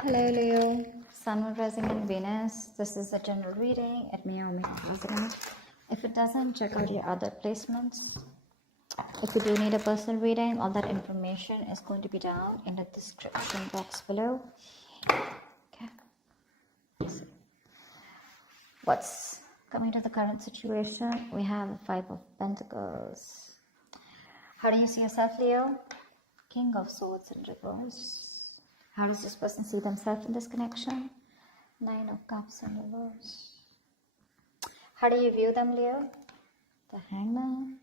Hello Leo, Sun, Moon, Rising and Venus. This is a general reading. It may or may not resonate. If it doesn't, check out your other placements. If you do need a personal reading, all that information is going to be down in the description box below. Okay. What's coming to the current situation? We have the Five of Pentacles. How do you see yourself, Leo? King of Swords in reverse. How does this person see themselves in this connection? Nine of Cups in reverse. How do you view them, Leo? The Hangman.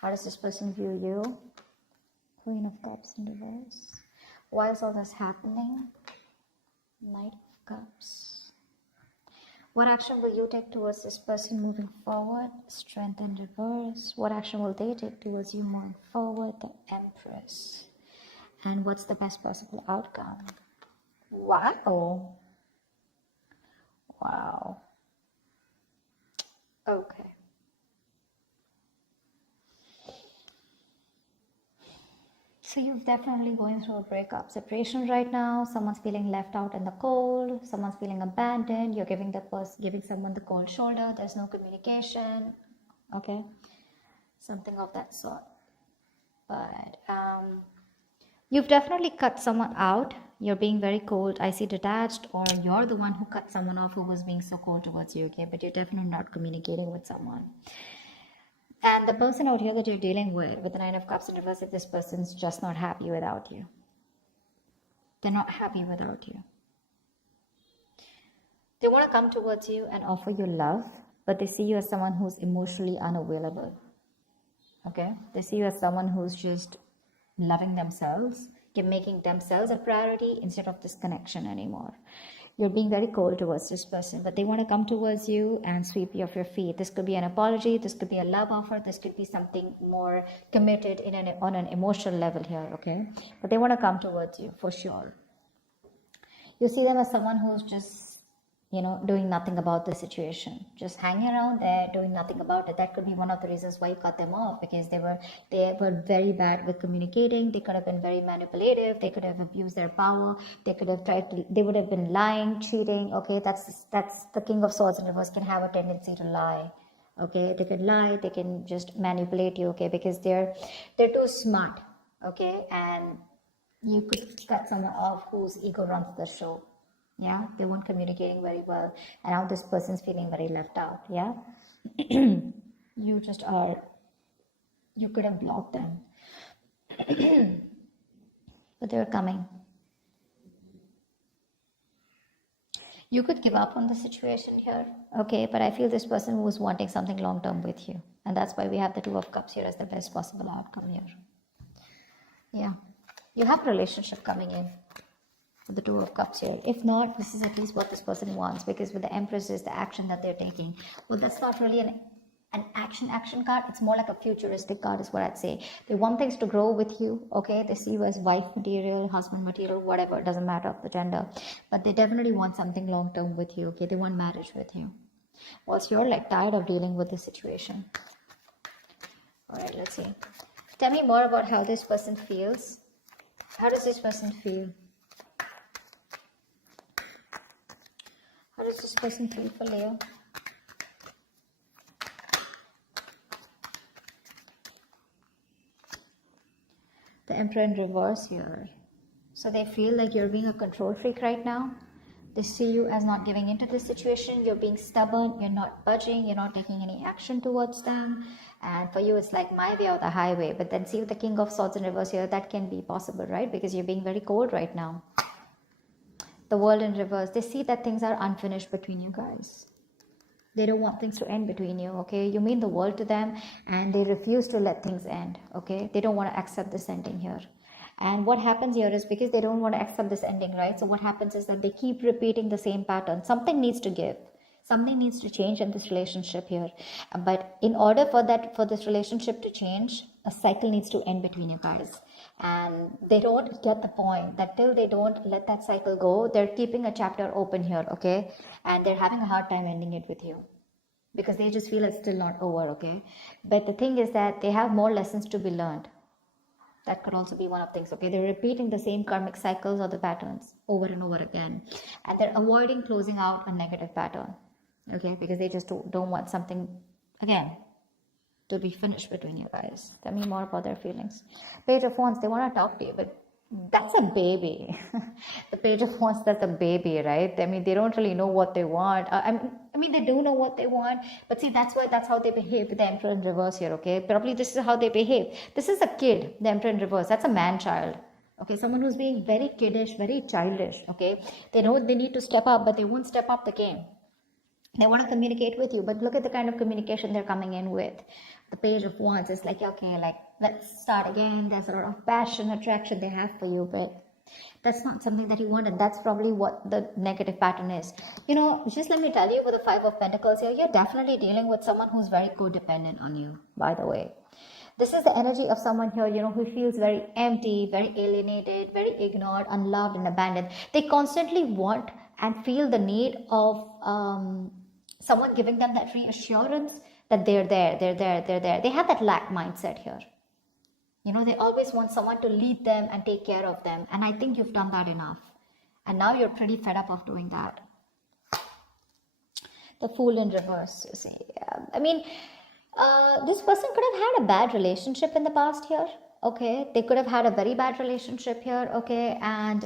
How does this person view you? Queen of Cups in reverse. Why is all this happening? Knight of Cups. What action will you take towards this person moving forward? Strength in reverse. What action will they take towards you moving forward? The Empress. And what's the best possible outcome? Wow. Wow. Okay. So you're definitely going through a breakup separation right now. Someone's feeling left out in the cold. Someone's feeling abandoned. You're giving someone the cold shoulder. There's no communication. Okay. Something of that sort. But you've definitely cut someone out. You're being very cold. I see detached, or you're the one who cut someone off who was being so cold towards you, okay? But you're definitely not communicating with someone. And the person out here that you're dealing with the Nine of Cups in reverse, if this person's just not happy without you. They're not happy without you. They want to come towards you and offer you love, but they see you as someone who's emotionally unavailable. Okay? They see you as someone who's just loving themselves, making themselves a priority instead of this connection anymore. You're being very cold towards this person, but they want to come towards you and sweep you off your feet. This could be an apology, this could be a love offer, this could be something more committed on an emotional level here, okay? But they want to come towards you for sure. You see them as someone who's just doing nothing about the situation, just hanging around there, doing nothing about it. That could be one of the reasons why you cut them off, because they were very bad with communicating. They could have been very manipulative. They could have abused their power. They would have been lying, cheating. Okay, that's the King of Swords in reverse can have a tendency to lie. Okay, they can lie. They can just manipulate you. Okay, because they're too smart. Okay, and you could cut someone off whose ego runs the show. Yeah, they weren't communicating very well, and now this person's feeling very left out. Yeah. You could have blocked them. But they're coming. You could give up on the situation here, okay, but I feel this person was wanting something long term with you, and that's why we have the Two of Cups here as the best possible outcome here. Yeah, you have a relationship coming in. The Two of Cups here. If not, this is at least what this person wants, because with the Empress is the action that they're taking. Well, that's not really an action card. It's more like a futuristic card is what I'd say. They want things to grow with you, okay? They see you as wife material, husband material, whatever. It doesn't matter of the gender. But they definitely want something long-term with you, okay? They want marriage with you. Whilst you're like tired of dealing with the situation. All right, let's see. Tell me more about how this person feels. How does this person feel? How does this person feel for Leo? The Emperor in reverse here. So they feel like you're being a control freak right now. They see you as not giving into this situation. You're being stubborn. You're not budging. You're not taking any action towards them. And for you, it's like my way or the highway. But then see with the King of Swords in reverse here, that can be possible, right? Because you're being very cold right now. The World in reverse. They see that things are unfinished between you guys. They don't want things to end between you, okay? You mean the world to them, and they refuse to let things end, okay? They don't want to accept this ending here. And what happens here is because they don't want to accept this ending, right? So what happens is that they keep repeating the same pattern. Something needs to give. Something needs to change in this relationship here. But in order for this relationship to change, a cycle needs to end between you guys. And they don't get the point that till they don't let that cycle go, they're keeping a chapter open here, okay? And they're having a hard time ending it with you, because they just feel it's still not over, okay? But the thing is that they have more lessons to be learned. That could also be one of things. Okay, they're repeating the same karmic cycles or the patterns over and over again, and they're avoiding closing out a negative pattern. Okay, because they just don't want something again to be finished between you guys. Tell me more about their feelings. Page of Wands, they want to talk to you, but that's a baby. The Page of Wands, that's a baby, right? I mean, they don't really know what they want. I mean, they do know what they want, but see, that's how they behave with the Emperor in reverse here, okay? Probably this is how they behave. This is a kid, the Emperor in reverse. That's a man-child. Okay, someone who's being very kiddish, very childish, okay? They know they need to step up, but they won't step up the game. They want to communicate with you, but look at the kind of communication they're coming in with. The Page of Wands is like, okay, like, let's start again. There's a lot of passion, attraction they have for you, but that's not something that you want, and that's probably what the negative pattern is. You know, just let me tell you, with the Five of Pentacles here, you're definitely dealing with someone who's very codependent on you, by the way. This is the energy of someone here, you know, who feels very empty, very alienated, very ignored, unloved, and abandoned. They constantly want and feel the need of someone giving them that reassurance that they're there. They have that lack mindset here. You know, they always want someone to lead them and take care of them. And I think you've done that enough. And now you're pretty fed up of doing that. The Fool in reverse, you see. I mean, this person could have had a bad relationship in the past here. Okay, they could have had a very bad relationship here. Okay, and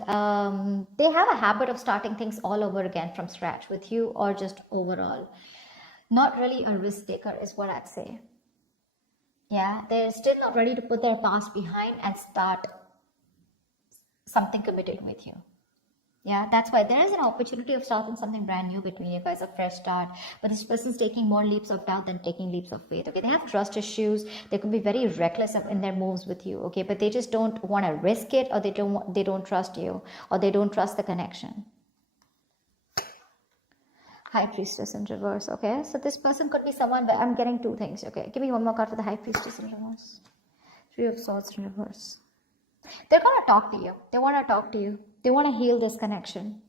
they have a habit of starting things all over again from scratch with you, or just overall. Not really a risk taker is what I'd say. Yeah, they're still not ready to put their past behind and start something committed with you. Yeah, that's why there is an opportunity of starting something brand new between you guys, a fresh start. But this person's taking more leaps of doubt than taking leaps of faith. Okay, they have trust issues. They could be very reckless in their moves with you. Okay, but they just don't want to risk it, or they don't trust you, or they don't trust the connection. High Priestess in reverse. Okay, so this person could be someone where I'm getting two things. Okay, give me one more card for the High Priestess in reverse. Three of Swords in reverse. They're gonna talk to you. They want to talk to you. They want to heal this connection.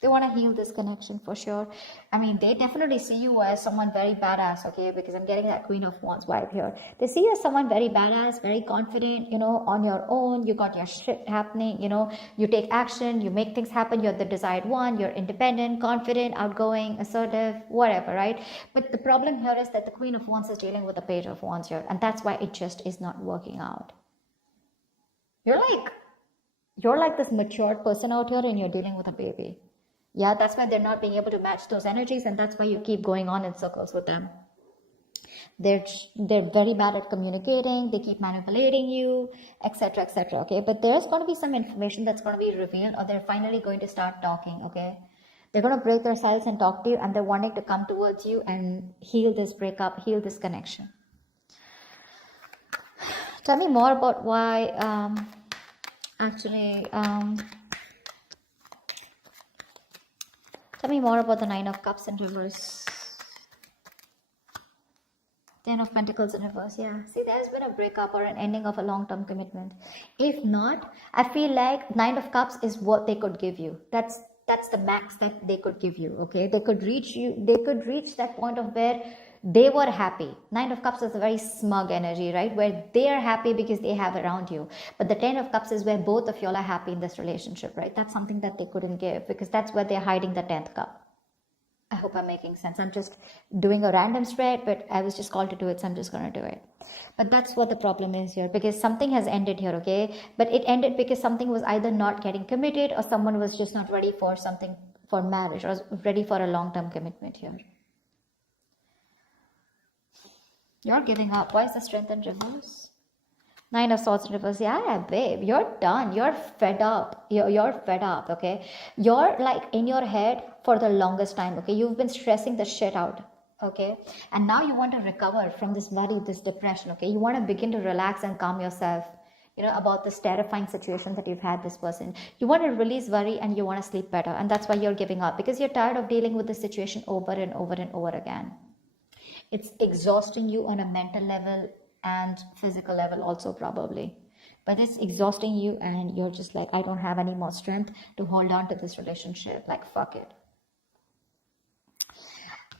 They want to heal this connection for sure. I mean, they definitely see you as someone very badass, okay? Because I'm getting that Queen of Wands vibe here. They see you as someone very badass, very confident, you know, on your own. You got your shit happening, you know. You take action, you make things happen. You're the desired one. You're independent, confident, outgoing, assertive, whatever, right? But the problem here is that the Queen of Wands is dealing with the Page of Wands here. And that's why it just is not working out. You're like this matured person out here, and you're dealing with a baby. Yeah, that's why they're not being able to match those energies, and that's why you keep going on in circles with them. They're very bad at communicating. They keep manipulating you, etc., etc. Okay, but there's going to be some information that's going to be revealed, or they're finally going to start talking. Okay, they're going to break their silence and talk to you, and they're wanting to come towards you and heal this breakup, heal this connection. Tell me more about why. Tell me more about the Nine of Cups in reverse. Ten of Pentacles in reverse. Yeah. See, there's been a breakup or an ending of a long-term commitment. If not, I feel like Nine of Cups is what they could give you. That's the max that they could give you. Okay. They could reach you. They could reach that point of where they were happy. Nine of Cups is a very smug energy, right? Where they are happy because they have around you. But the Ten of Cups is where both of y'all are happy in this relationship, right? That's something that they couldn't give, because that's where they're hiding the 10th cup. I hope I'm making sense. I'm just doing a random spread, but I was just called to do it, so I'm just going to do it. But that's what the problem is here, because something has ended here, okay? But it ended because something was either not getting committed, or someone was just not ready for something, for marriage, or ready for a long-term commitment here. You're giving up. Why is the Strength in reverse? Nine of Swords in reverse. Yeah, babe, you're done. You're fed up. You're fed up, okay? You're like in your head for the longest time, okay? You've been stressing the shit out, okay? And now you want to recover from this worry, this depression, okay? You want to begin to relax and calm yourself, you know, about this terrifying situation that you've had this person. You want to release worry, and you want to sleep better. And that's why you're giving up, because you're tired of dealing with this situation over and over and over again. It's exhausting you on a mental level and physical level also, probably. But it's exhausting you, and you're just like, I don't have any more strength to hold on to this relationship. Like, fuck it.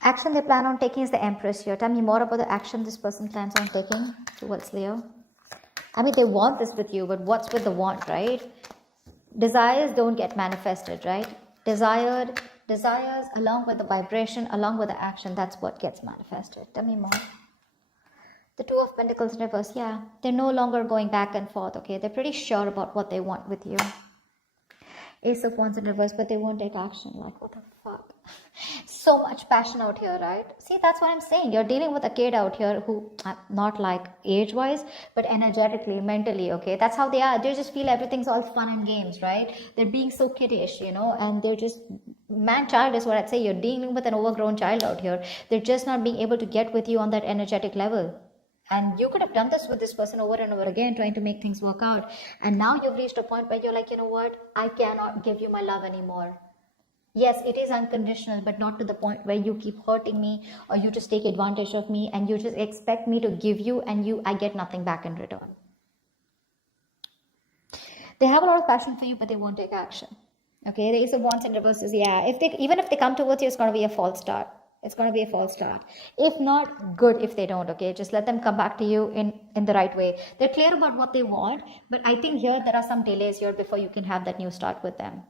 Action they plan on taking is the Empress here. Tell me more about the action this person plans on taking towards Leo. I mean, they want this with you, but what's with the want, right? Desires don't get manifested, right? Desires along with the vibration, along with the action, that's what gets manifested. Tell me more. The Two of Pentacles in reverse, yeah. They're no longer going back and forth, okay? They're pretty sure about what they want with you. Ace of Wands in reverse, but they won't take action. Like, what the fuck? So much passion out here, right? See, that's what I'm saying. You're dealing with a kid out here who, not like age-wise, but energetically, mentally, okay? That's how they are. They just feel everything's all fun and games, right? They're being so kiddish, you know, and they're just... Man-child is what I'd say. You're dealing with an overgrown child out here. They're just not being able to get with you on that energetic level. And you could have done this with this person over and over again, trying to make things work out. And now you've reached a point where you're like, you know what? I cannot give you my love anymore. Yes, it is unconditional, but not to the point where you keep hurting me or you just take advantage of me and you just expect me to give you and I get nothing back in return. They have a lot of passion for you, but they won't take action. Okay, the Ace of Wands in reverse is, yeah, even if they come towards you, it's going to be a false start. It's going to be a false start. If not, good if they don't, okay? Just let them come back to you in the right way. They're clear about what they want, but I think here there are some delays here before you can have that new start with them.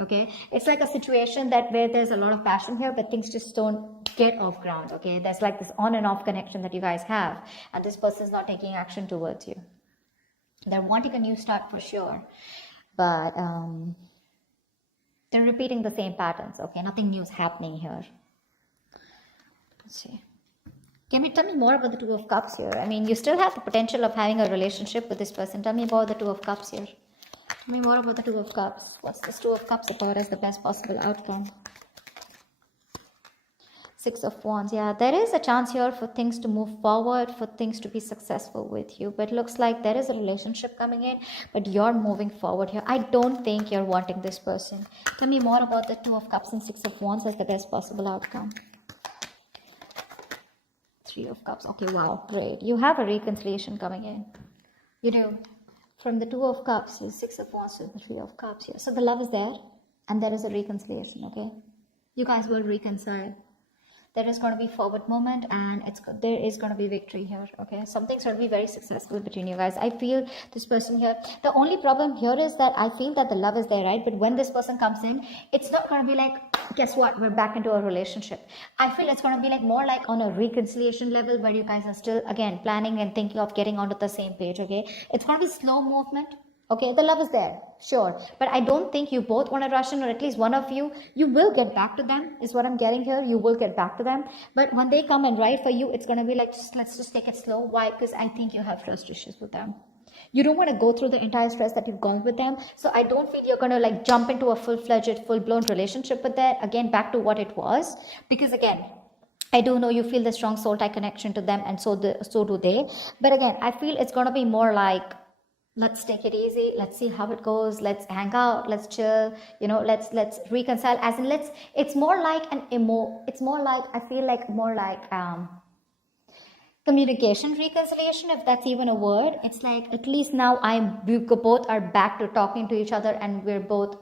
Okay? It's like a situation where there's a lot of passion here, but things just don't get off ground, okay? There's like this on and off connection that you guys have, and this person's not taking action towards you. They're wanting a new start for sure, but they're repeating the same patterns, okay? Nothing new is happening here. Let's see. Can you tell me more about the Two of Cups here? I mean, you still have the potential of having a relationship with this person. Tell me about the Two of Cups here. Tell me more about the Two of Cups. What's this Two of Cups about as the best possible outcome? Six of Wands. Yeah, there is a chance here for things to move forward, for things to be successful with you. But it looks like there is a relationship coming in, but you're moving forward here. I don't think you're wanting this person. Tell me more about the Two of Cups and Six of Wands as the best possible outcome. Three of Cups. Okay, wow, great. You have a reconciliation coming in. You do. From the Two of Cups, the Six of Wands to the Three of Cups here. So the love is there, and there is a reconciliation, okay? You guys will reconcile. There is going to be forward movement, and there is going to be victory here, okay? Something's going to be very successful between you guys. I feel this person here. The only problem here is that I feel that the love is there, right? But when this person comes in, it's not going to be like, guess what? We're back into a relationship. I feel it's going to be like more like on a reconciliation level where you guys are still, again, planning and thinking of getting onto the same page, okay? It's going to be slow movement. Okay, the love is there, sure. But I don't think you both want to rush in, or at least one of you will get back to them, is what I'm getting here. You will get back to them. But when they come and write for you, it's going to be like, let's just take it slow. Why? Because I think you have trust issues with them. You don't want to go through the entire stress that you've gone with them. So I don't feel you're going to like jump into a full-fledged, full-blown relationship with that. Again, back to what it was. Because again, I do know you feel the strong soul tie connection to them, and so do they. But again, I feel it's going to be more like, let's take it easy. Let's see how it goes. Let's hang out. Let's chill. You know, let's reconcile. As in, it's more like it's more like, I feel like more like communication reconciliation, if that's even a word. It's like, at least now we both are back to talking to each other, and we're both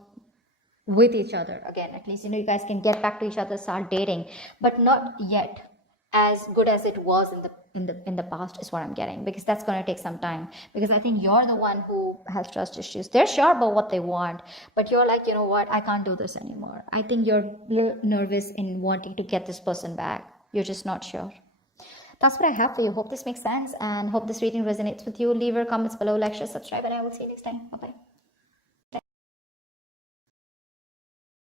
with each other again. At least, you know, you guys can get back to each other, start dating, but not yet as good as it was in the past, is what I'm getting, because that's going to take some time, because I think you're the one who has trust issues. They're sure about what they want, but you're like, you know what, I can't do this anymore. I think you're a little nervous in wanting to get this person back. You're just not sure. That's what I have for you. Hope this makes sense, and hope this reading resonates with you. Leave your comments below, like, share, subscribe, and I will see you next time. Bye-bye.